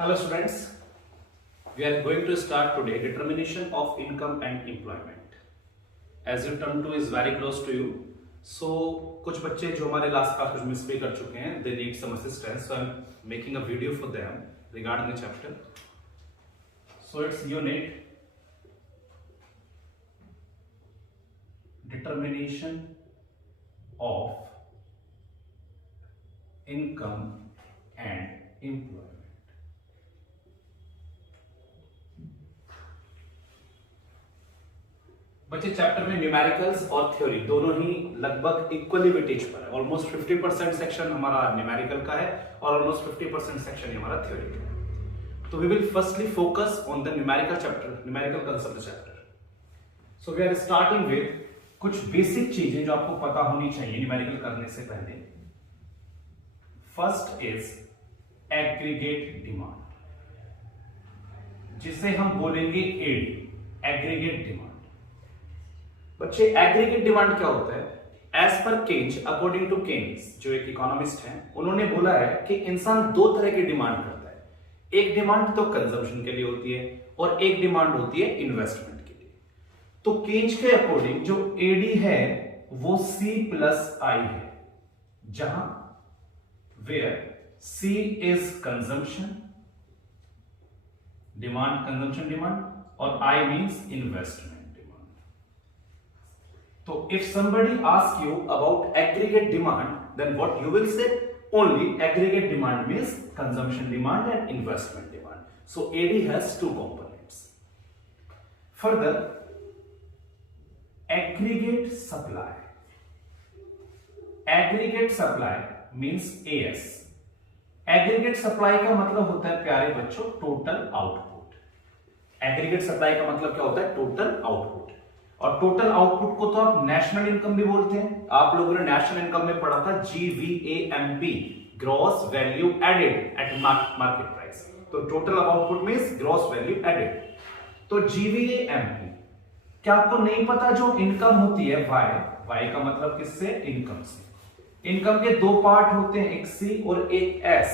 Hello students, we are going to start today determination of income and employment. As your term 2 is very close to you, so कुछ बच्चे जो हमारे last class कुछ miss भी कर चुके हैं, they need some assistance, so I'm making a video for them regarding the chapter. So it's unit determination of income and employment. बच्चे चैप्टर में न्यूमेरिकल्स और थ्योरी दोनों ही लगभग इक्वली वेटेज पर है। ऑलमोस्ट 50% सेक्शन हमारा न्यूमेरिकल का है और ऑलमोस्ट 50% सेक्शन हमारा थ्योरी का है। तो we will firstly focus on the numerical chapter, numerical concept chapter. So we are starting with कुछ बेसिक चीजें जो आपको पता होनी चाहिए न्यूमेरिकल करने से पहले। फर्स्ट इज एग्रीगेट डिमांड, जिसे हम बोलेंगे एडी, एग्रीगेट डिमांड। बच्चे एग्रीगेट डिमांड क्या होता है? As per cage, according to Keynes जो एक इकोनॉमिस्ट हैं, उन्होंने बोला है कि इंसान दो तरह की डिमांड करता है। एक डिमांड तो कंजम्पशन के लिए होती है और एक डिमांड होती है इन्वेस्टमेंट के लिए। तो केन्स के अकॉर्डिंग जो एडी है वो C प्लस I है, जहां where C is consumption, demand, consumption demand, और I means investment. So if somebody asks you about aggregate demand, then what you will say? Only aggregate demand means consumption demand and investment demand. So AD has two components. Further, aggregate supply. Aggregate supply means AS. Aggregate supply का मतलब होता है प्यारे बच्चों total output. Aggregate supply का मतलब क्या होता है? Total output. और टोटल आउटपुट को तो आप नेशनल इनकम भी बोलते हैं। आप लोगों ने नेशनल इनकम में पढ़ा था GVAMP, gross value added at market price. तो total output means gross value added. तो GVAMP क्या आपको नहीं पता? जो इनकम होती है Y का मतलब किससे? इनकम से। इनकम के दो पार्ट होते हैं, एक C और एक S,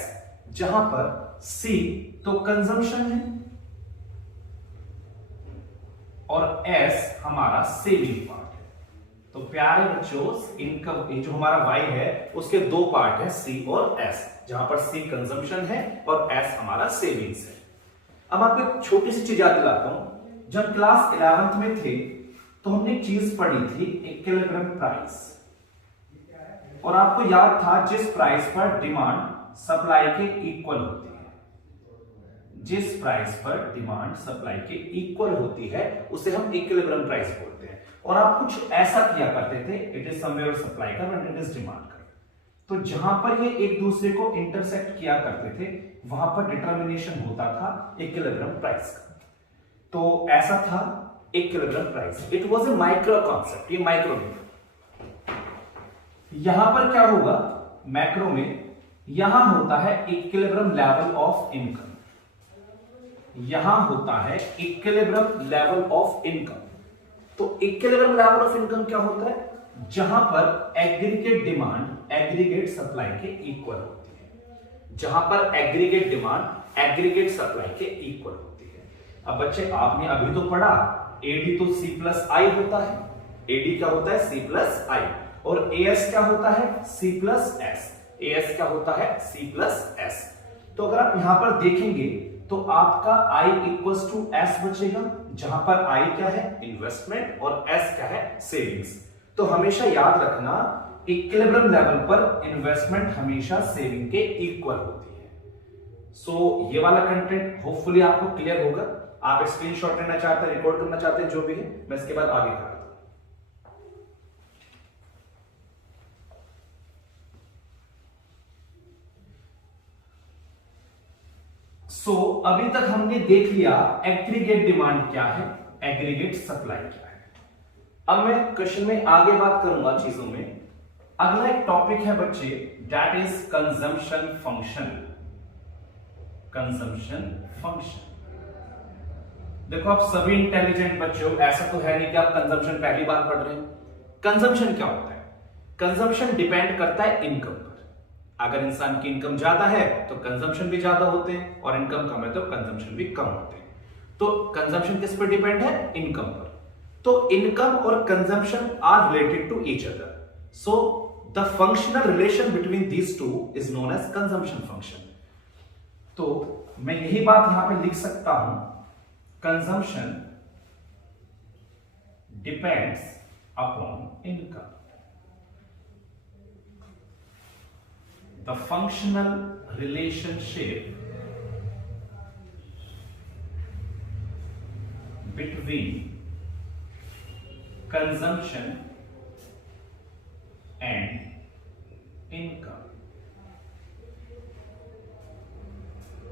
जहां पर C तो कंजम्पशन है और S हमारा सेविंग पार्ट है। तो प्यारे बच्चों, इनकम जो हमारा Y है उसके दो पार्ट है, C और S, जहां पर C कंजम्पशन है और S हमारा सेविंग्स है। अब आपको एक छोटी सी चीज याद दिलाता हूं। जब क्लास 11th में थे तो हमने एक चीज पढ़ी थी, इक्विलिब्रियम प्राइस, और आपको याद था जिस प्राइस पर डिमांड सप्लाई के इक्वल होती है, जिस प्राइस पर डिमांड सप्लाई के इक्वल होती है उसे हम इक्विलिब्रियम प्राइस बोलते हैं। और आप कुछ ऐसा किया करते थे, it is somewhere supply curve and it is demand curve. तो जहां पर ये एक दूसरे को इंटरसेक्ट किया करते थे वहां पर डिटर्मिनेशन होता था इक्विलिब्रियम प्राइस का। तो ऐसा था equilibrium price. It was a micro concept, ये माइक्रो में। यहां पर क्या होगा? मैक्रो में यहां होता है इक्विलिब्रियम लेवल ऑफ इनकम, यहां होता है इक्विलिब्रियम लेवल ऑफ इनकम। तो इक्विलिब्रियम लेवल ऑफ इनकम क्या होता है? जहां पर एग्रीगेट डिमांड एग्रीगेट सप्लाई के इक्वल होती है, जहां पर एग्रीगेट डिमांड एग्रीगेट सप्लाई के इक्वल होती है। अब बच्चे आपने अभी तो पढ़ा एडी तो C प्लस I होता है। एडी क्या होता है? C plus I। और AS क्या होता है? C plus S। AS क्या होता है? C plus S। तो अगर आप यहां पर देखेंगे तो आपका I इक्वल्स टू S बचेगा, जहां पर I क्या है? इन्वेस्टमेंट, और S क्या है? सेविंग्स। तो हमेशा याद रखना इक्विलिब्रियम लेवल पर इन्वेस्टमेंट हमेशा सेविंग के इक्वल होती है। सो ये वाला कंटेंट होपफुली आपको क्लियर होगा। आप स्क्रीनशॉट लेना चाहते हैं, रिकॉर्ड करना चाहते हैं, जो भी है, मैं इसके बाद आगे करता हूं। अभी तक हमने देख लिया एग्रीगेट डिमांड क्या है, एग्रीगेट सप्लाई क्या है। अब मैं क्वेश्चन में आगे बात करूंगा चीजों में। अगला एक टॉपिक है बच्चे, that is consumption function. Consumption function. देखो आप सभी इंटेलिजेंट बच्चे हो, ऐसा तो है नहीं कि आप कंजम्पशन पहली बार पढ़ रहे हैं। कंजम्पशन क्या होता है? कंजम्पशन डिपेंड करता है इनकम पर। अगर इंसान की इनकम ज्यादा है तो कंजम्पशन भी ज्यादा होते हैं, और इनकम कम है तो कंजम्पशन भी कम होते हैं। तो कंजम्पशन किस पर डिपेंड है? इनकम पर। तो इनकम और consumption are related to each other, so the functional relation between these two is known as consumption function. तो मैं यही बात यहां पे लिख सकता हूं, consumption depends upon income. The functional relationship between consumption and income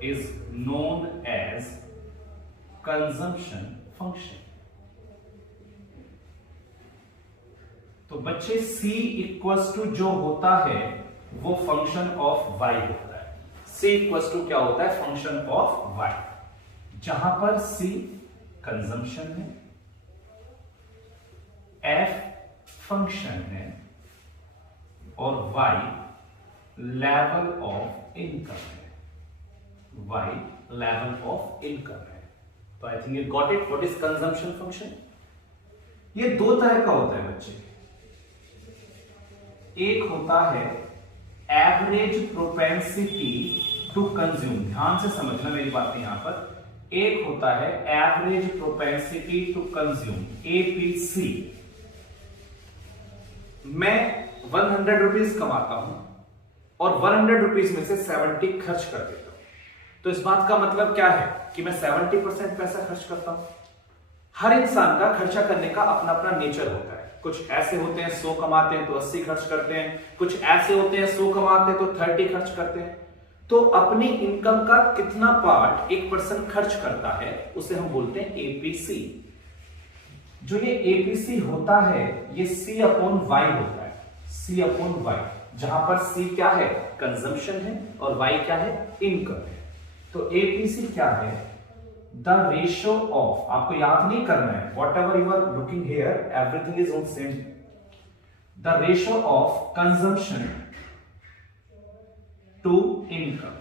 is known as consumption function. तो बच्चे C इक्वल्स टू जो होता है वो फंक्शन ऑफ y होता है। C इक्वल्स टू क्या होता है? फंक्शन ऑफ y, जहां पर C कंजम्पशन है, F फंक्शन है और y लेवल ऑफ इनकम है। y लेवल ऑफ इनकम है। तो I think you got it, what is consumption function. ये दो तरह का होता है बच्चे। एक होता है एवरेज प्रोपेंसिटी टू कंज्यूम, ध्यान से समझना मेरी बात यहां पर। एक होता है average propensity to consume, APC. मैं 100 रुपीज कमाता हूं और 100 रुपीज में से 70 खर्च कर देता हूं। तो इस बात का मतलब क्या है कि मैं 70% पैसा खर्च करता हूं। हर इंसान का खर्चा करने का अपना अपना नेचर होता है। कुछ ऐसे होते हैं 100 कमाते हैं तो 80 खर्च करते हैं, कुछ ऐसे होते हैं 100 कमाते हैं तो 30 खर्च करते हैं। तो अपनी इनकम का कितना पार्ट एक पर्सन खर्च करता है उसे हम बोलते हैं एपीसी। जो ये एपीसी होता है ये C अपॉन वाई होता है, C अपॉन वाई, जहां पर C क्या है? कंजम्पशन है और Y क्या है? इनकम है। तो एपीसी क्या है? द रेशियो ऑफ, आपको याद नहीं करना है, whatever you are looking here everything is on same. The ratio of consumption to income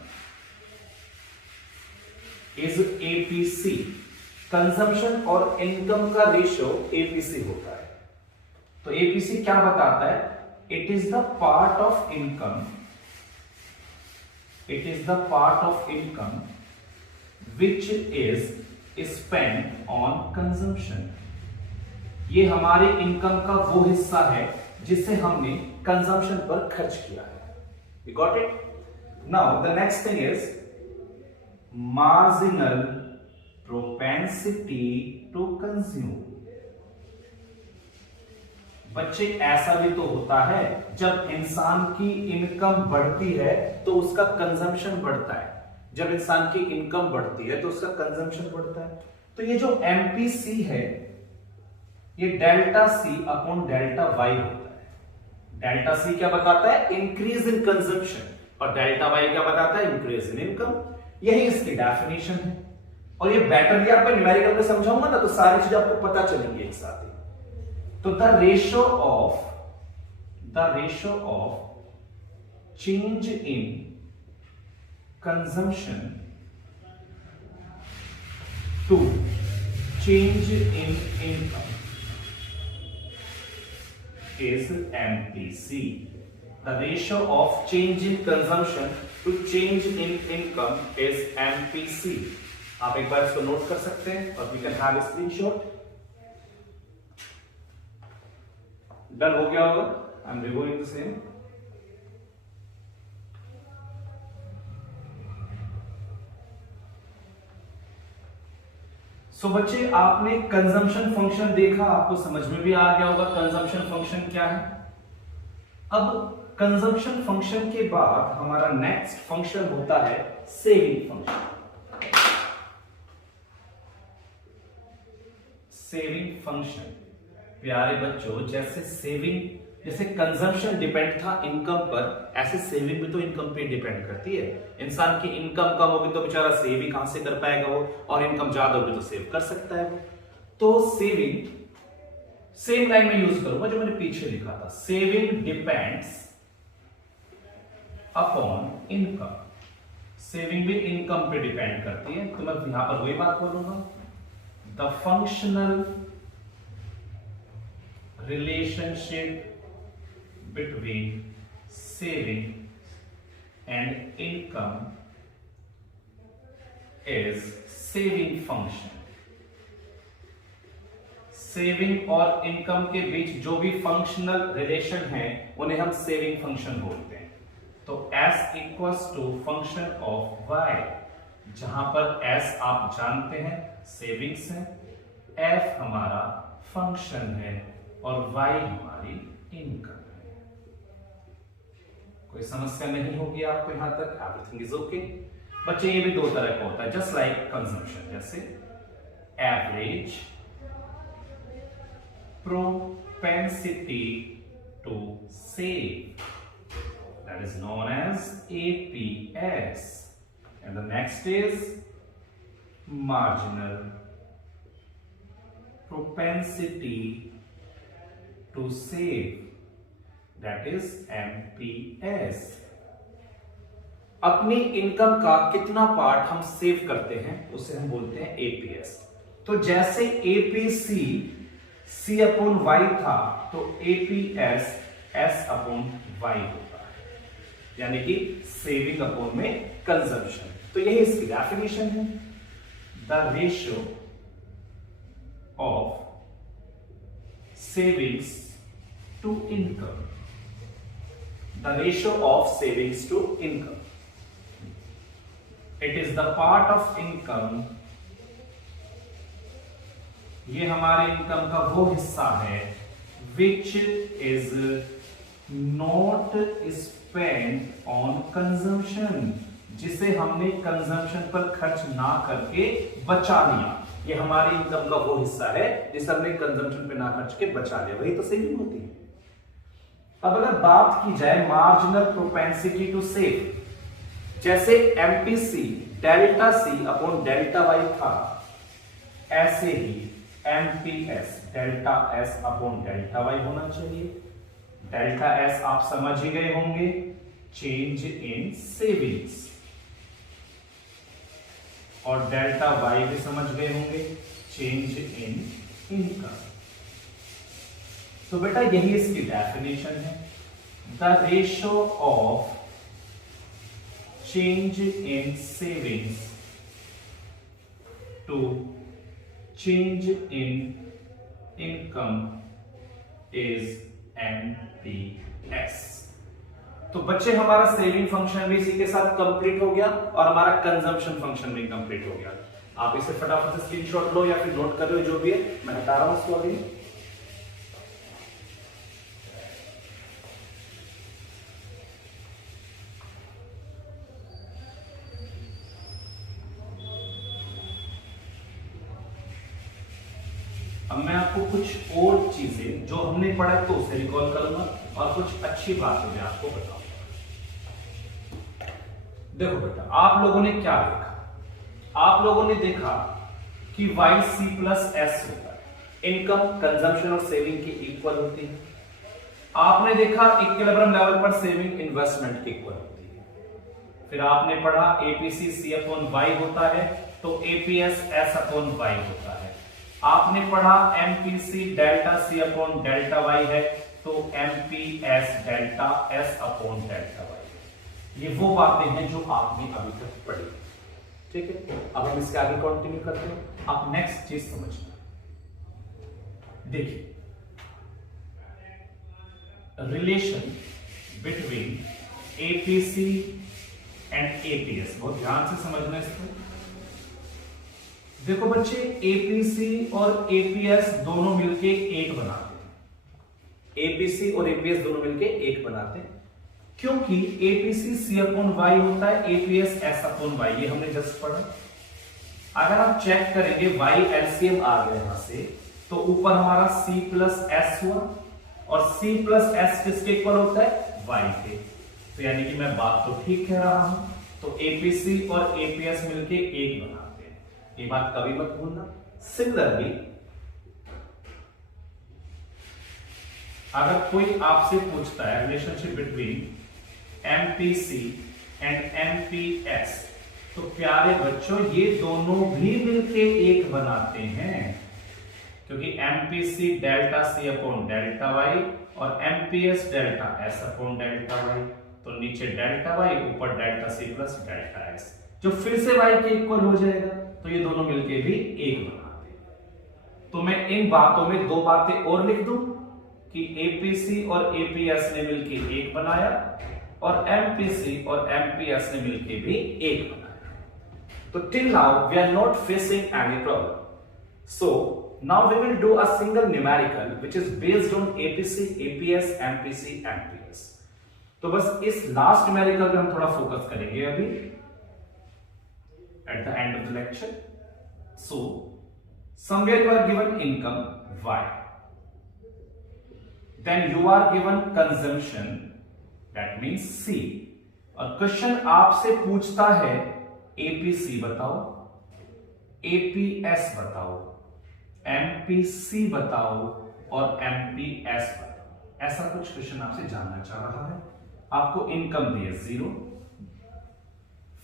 is APC. Consumption और इनकम का रेशियो एपीसी होता है। तो एपीसी क्या बताता है? It is the part of income, it is the part of income which is spent on consumption। ये हमारे इनकम का वो हिस्सा है जिसे हमने कंजम्पशन पर खर्च किया है। You got it? Now the next thing is marginal propensity to consume। बच्चे ऐसा भी तो होता है जब इंसान की इनकम बढ़ती है तो उसका कंजम्पशन बढ़ता है, जब इंसान की इनकम बढ़ती है तो उसका कंजम्पशन बढ़ता है। तो ये जो एमपीसी है ये delta C upon delta Y होता है। डेल्टा सी क्या बताता है? इंक्रीज इन कंजम्पशन, और डेल्टा वाई क्या बताता है? Increase in income. यही इसकी डेफिनेशन है। और ये बेटर आपको न्यूमेरिकल में समझाऊंगा ना तो सारी चीजें आपको पता चलेंगी एक साथ ही। तो the ratio of change in consumption to change in income is MPC. The ratio of change in consumption to change in income is MPC. आप एक बार इसको नोट कर सकते हैं और we can have a screenshot. Done हो गया होगा? I am reviewing the same. तो बच्चे आपने कंजम्पशन फंक्शन देखा, आपको समझ में भी आ गया होगा कंजम्पशन फंक्शन क्या है। अब कंजम्पशन फंक्शन के बाद हमारा नेक्स्ट फंक्शन होता है सेविंग फंक्शन। सेविंग फंक्शन प्यारे बच्चों, जैसे कंजम्पशन डिपेंड था इनकम पर, ऐसे सेविंग भी तो इनकम पे डिपेंड करती है। इंसान की इनकम कम होगी तो बेचारा सेव ही कहां से कर पाएगा वो, और इनकम ज्यादा होगी तो सेव कर सकता है वो। तो सेविंग सेम लाइन में यूज करूंगा जो मैंने पीछे लिखा था। Saving depends upon income. Saving भी इनकम पे डिपेंड करती है, तो मैं यहां पर वही बात बोलूंगा, the functional relationship between saving and income is saving function. Saving और इनकम के बीच जो भी फंक्शनल रिलेशन है उन्हें हम सेविंग फंक्शन बोलते हैं। तो s equals to function of y, जहां पर s आप जानते हैं सेविंग्स है, f हमारा फंक्शन है और y हमारी इनकम है। कोई समस्या नहीं होगी आपको यहां तक, एवरीथिंग इज ओके। बच्चे ये भी दो तरह का होता है, जस्ट लाइक कंजम्पशन, जैसे average propensity to save, that is known as APS, and the next is marginal propensity to save, that is MPS। अपनी इनकम का कितना पार्ट हम सेव करते हैं उसे हम बोलते हैं एपीएस। तो जैसे एपीसी सी अपॉन वाई था तो एपीएस एस अपॉन वाई होता है, यानी कि सेविंग अपॉन में कंजम्पशन। तो यही इसकी डेफिनेशन है, the ratio of savings to income, the ratio of savings to income, it is the part of income, ये हमारे इनकम का वो हिस्सा है which is not spent on consumption, जिसे हमने कंजम्पशन पर खर्च ना करके बचा लिया। ये हमारी इनकम का वो हिस्सा है जिसे हमने कंजम्पशन पे ना खर्च के बचा लिया, वही तो सेविंग होती है। अब अगर बात की जाए मार्जिनल प्रोपेंसिटी टू सेव, जैसे MPC delta C upon delta Y था, ऐसे ही MPS delta S upon delta Y होना चाहिए। डेल्टा एस आप समझ ही गए होंगे, चेंज इन सेविंग्स, और डेल्टा वाई भी समझ गए होंगे, चेंज इन इनकम। तो बेटा यही इसकी डेफिनेशन है, the ratio of change in savings to change in income is MPS। तो बच्चे हमारा सेविंग फंक्शन भी इसी के साथ कंप्लीट हो गया और हमारा कंजम्पशन फंक्शन भी कंप्लीट हो गया। आप इसे फटाफट से स्क्रीनशॉट लो या फिर नोट कर लो, जो भी है मैं बता रहा हूं उसको अभी। अब मैं आपको कुछ और चीजें जो हमने पढ़ा तो उसे रिकॉल करूंगा और कुछ अच्छी बातें मैं आपको बताऊंगा। देखो बेटा, आप लोगों ने क्या देखा? आप लोगों ने देखा कि वाई सी प्लस एस होता है, इनकम कंजम्पशन और सेविंग की इक्वल होती है। आपने देखा इक्विलिब्रियम लेवल पर सेविंग इन्वेस्टमेंट की इक्वल होती है। फिर आपने पढ़ा एपीसी सी अपॉन वाई होता है तो एपीएस एस अपॉन वाई होता है। आपने पढ़ा MPC delta C upon delta Y है तो MPS delta S upon delta Y. ये वो बातें हैं जो आपने अभी तक पढ़ी, ठीक है। अब हम इसके आगे कंटिन्यू करते हैं। आप नेक्स्ट चीज समझना, देखिए relation between APC and APS, बहुत ध्यान से समझना इसको। देखो बच्चे, एपीसी और एपीएस दोनों मिलके एक बनाते हैं। एपीसी और एपीएस दोनों मिलके एक बनाते हैं क्योंकि एपीसी सी अपॉन वाई होता है, एपीएस एस अपॉन वाई, ये हमने जस्ट पढ़ा। अगर आप चेक करेंगे वाई एलसीएम आ गया यहां से, तो ऊपर हमारा सी प्लस एस हुआ और सी प्लस एस किसके इक्वल होता है? वाई के। तो यानी कि मैं बात तो ठीक कह रहा हूं। तो एपीसी और एपीएस मिलके एक बनाते हैं, ये बात कभी मत भूलना। सिमिलरली अगर कोई आपसे पूछता है relationship between MPC and MPS। तो प्यारे बच्चों ये दोनों भी मिलके एक बनाते हैं, क्योंकि MPC delta C upon delta Y और MPS delta S upon delta Y। तो नीचे डेल्टा Y, ऊपर delta C plus delta S, जो फिर से Y के इक्वल हो जाएगा। तो ये दोनों मिलके भी एक बनाते हैं। तो मैं इन बातों में दो बातें और लिख दूं कि APC और APS ने मिलके एक बनाया और MPC और MPS ने मिलके भी एक बनाया। तो till now we are not facing any problem. So now we will do a single numerical which is based on APC, APS, MPC, MPS. तो बस इस लास्ट न्यूमेरिकल पे हम थोड़ा फोकस करेंगे अभी at the end of the lecture. So somewhere you are given income Y, then you are given consumption, that means C, और question आपसे पूछता है APC बताओ, APS बताओ, MPC बताओ और MPS बताओ। ऐसा कुछ क्वेश्चन आपसे जानना चाह रहा है। आपको इनकम दी है 0,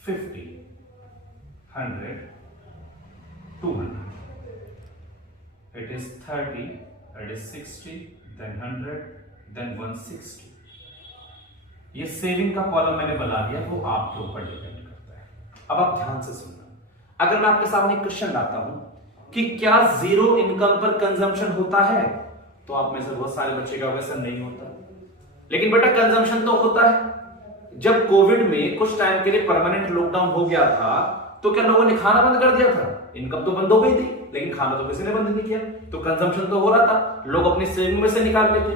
50, 100, 200, it is 30, it is 60, then 100, then 160। ये सेविंग का कॉलम मैंने बना दिया, वो आपके ऊपर डिपेंड करता है। अब आप ध्यान से सुनना, अगर मैं आपके सामने क्वेश्चन लाता हूं कि क्या जीरो इनकम पर कंजम्पशन होता है, तो आप में से बहुत सारे बच्चे कहोगे सर नहीं होता। लेकिन बेटा कंजम्पशन तो होता है। जब कोविड में कुछ टाइम के लिए परमानेंट लॉकडाउन हो गया था, तो क्या लोगों ने खाना बंद कर दिया था? इनकम तो बंद हो गई थी, लेकिन खाना तो किसी ने बंद नहीं किया। तो कंजम्पशन तो हो रहा था, लोग अपनी सेविंग में से निकाल लेते।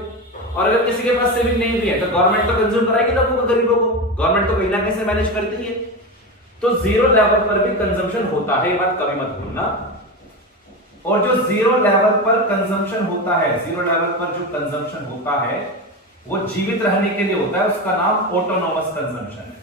और अगर किसी के पास सेविंग नहीं भी है तो गवर्नमेंट तो कंज्यूम कराएगी लोगों को, गरीबों को। गवर्नमेंट तो कहीं ना कहीं से मैनेज करती है। तो जीरो लेवल पर भी कंजम्पशन होता है, ये बात कभी मत भूलना। और जो जीरो लेवल पर कंजम्पशन होता है, जीरो लेवल पर जो कंजम्पशन होता है वो जीवित रहने के लिए होता है। उसका नाम ऑटोनोमस कंजम्पशन है।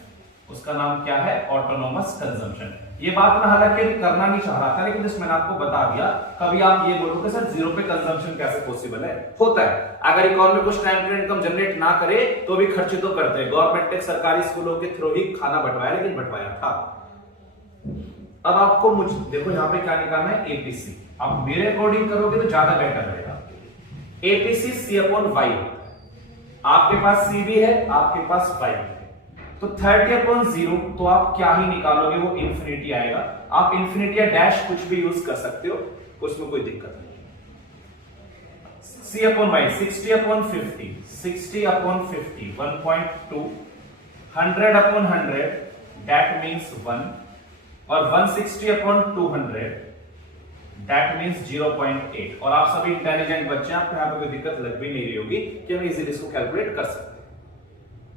उसका नाम क्या है? Autonomous consumption. ये बात मैं हालांकि करना नहीं चाह रहा था, लेकिन जस्ट मैंने आपको बता दिया। कभी आप ये बोलो कि सर जीरो पे कंजम्पशन कैसे पॉसिबल है? होता है। अगर इकोनॉमी कुछ टाइम पे इनकम जनरेट ना करे तो भी खर्चे तो करते हैं। गवर्नमेंट ने सरकारी स्कूलों के थ्रू ही खाना बंटवाया, लेकिन बंटवाया था। अब आपको मुझे देखो यहाँ पे क्या निकालना है? एपीसी। आप मेरे अकॉर्डिंग करोगे तो ज्यादा बेटर रहेगा आपके लिए। एपीसी सी अपॉन वाई, आपके पास सी भी है, आपके पास वाई है। तो 30 अपॉन 0 तो आप क्या ही निकालोगे, वो इंफिनिटी आएगा। आप इंफिनिटी या डैश कुछ भी यूज कर सकते हो, उसमें कोई दिक्कत नहीं। C upon Y 60 upon 50, 60 upon 50 1.2, 100 upon 100 that means 1, और 160 अपॉन 200 दैट मीन्स 0.8। और आप सभी इंटेलिजेंट बच्चे, आपको यहाँ पे कोई दिक्कत लग भी नहीं रही होगी कि हम इजीली इसको कैलकुलेट कर सकते हैं।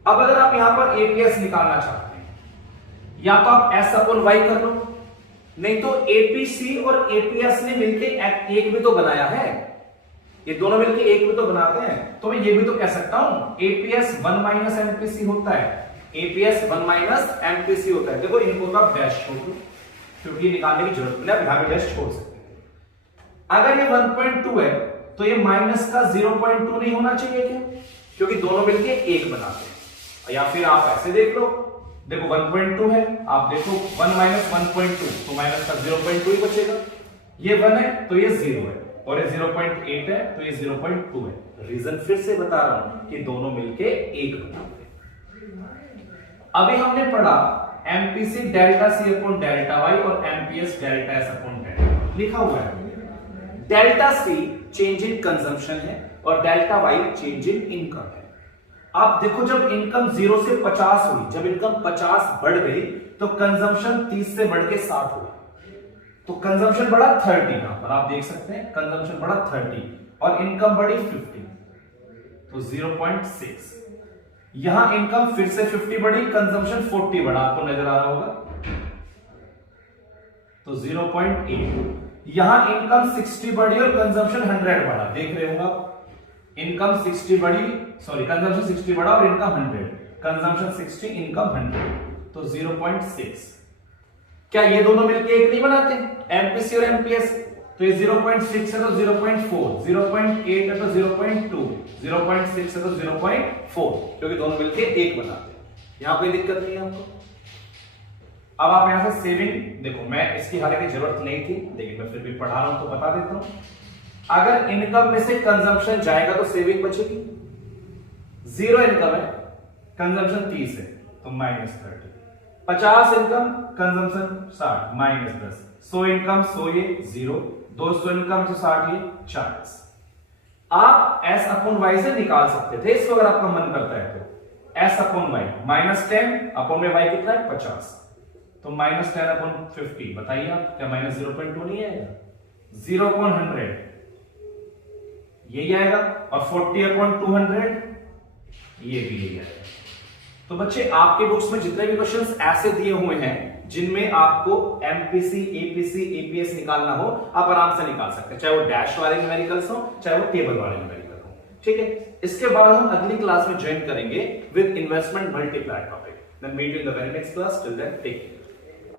अब अगर आप यहां पर एपीएस निकालना चाहते हैं, या तो आप एस अपॉन वाई कर लो, नहीं तो एपीसी और एपीएस ने मिलके एक भी तो बनाया है। ये दोनों मिलके एक भी तो बनाते हैं। तो मैं ये भी तो कह सकता हूं एपीएस 1 माइनस एमपीसी होता है, एपीएस 1 माइनस एमपीसी होता है। देखो इनको तो आप डैश छोड़ दो, क्योंकि निकालने की जरूरत नहीं, यहां पे डैश छोड़ सकते हैं। अगर ये 1.2 है तो ये माइनस का 0.2 नहीं होना चाहिए क्या? क्योंकि दोनों मिलके एक बनाते हैं। या फिर आप ऐसे देख लो, देखो 1.2 है, आप देखो 1 माइनस 1.2 तो माइनस का 0.2 ही बचेगा। ये 1 है तो ये 0 है, और ये 0.8 है तो ये 0.2 है। रीजन फिर से बता रहा हूं कि दोनों मिलके एक बनाते हैं। अभी हमने पढ़ा MPC delta C upon delta Y और MPS delta S upon delta. लिखा हुआ है delta C change in consumption है और delta Y change in income है। आप देखो जब इनकम 0 से 50 हुई, जब इनकम 50 बढ़ गई तो कंजम्पशन 30 से बढ़ के 60 हुआ। तो कंजम्पशन बढ़ा 30, यहां पर आप देख सकते हैं कंजम्पशन बढ़ा 30 और इनकम बढ़ी 50, तो 0.6। यहां इनकम फिर से 50 बढ़ी, कंजम्पशन 40 बढ़ा, आपको नजर आ रहा होगा, तो 0.8। यहां इनकम 60 बढ़ी और कंजम्पशन 100 बढ़ा, देख रहे होगा आप। इनकम 60 बढ़ी, सॉरी कंजम्पशन 60 बढ़ा और इनकम 100, कंजम्पशन 60 इनकम 100, तो 0.6। क्या ये दोनों मिलके एक नहीं बनाते एमपीसी और एमपीएस? तो ये 0.6 है तो 0.4, 0.8 है तो 0.2, 0.6 है तो 0.4, क्योंकि दोनों मिलके एक बनाते हैं। यहां कोई दिक्कत नहीं है आपको। अब आप यहां से सेविंग देखो, मैं इसकी हालांकि जरूरत नहीं थी लेकिन मैं फिर भी पढ़ा रहा हूं तो बता देता हूं। अगर इनकम में से कंजम्पशन जाएगा तो सेविंग बचेगी। जीरो इनकम है, कंजम्पशन 30 है तो -30। 50 इनकम, कंजम्पशन 60, -10। 100 इनकम, 100 ये 0। 200 इनकम से 60 ये 40। आप S अपॉन वाई से निकाल सकते थे इसको अगर आपका मन करता है तो। S अपॉन वाई -10 अपॉन में वाई कितना है 50, तो -10 अपॉन 50। बताइए आप क्या -0.2 नहीं आएगा? 0 अपॉन 100 यही आएगा, और 40 अपॉन 200 ये भी यही आएगा। तो बच्चे आपके बुक्स में जितने भी क्वेश्चंस ऐसे दिए हुए हैं जिनमें आपको एमपीसी, एपीसी, एपीएस निकालना हो, आप आराम से निकाल सकते हैं, चाहे वो डैश वाले न्यूमेरिकल्स हो चाहे वो टेबल वाले न्यूमेरिकल हो। ठीक है, इसके बाद हम अगली क्लास में ज्वाइन करेंगे with investment multiply topic. Then meet you in the very next class. Till then take care.